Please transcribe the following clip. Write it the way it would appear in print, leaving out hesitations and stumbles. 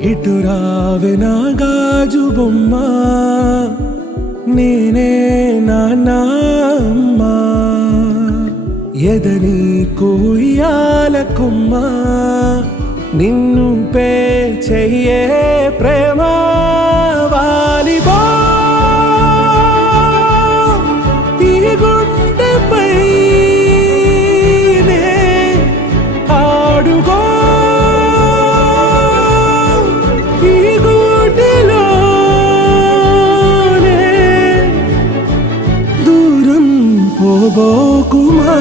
ఇటు రావే నా గాజు బొమ్మ, నేనే నాన్నమ్మ. ఎదని కుయ్యాల కొమ్మ, నిన్ను పే చెయ్యే ప్రేమ వాలిబా. ఈ గుండెపై నే ఆడుగో, ఈ గుడిలోనే దూరం పోబోకుమా.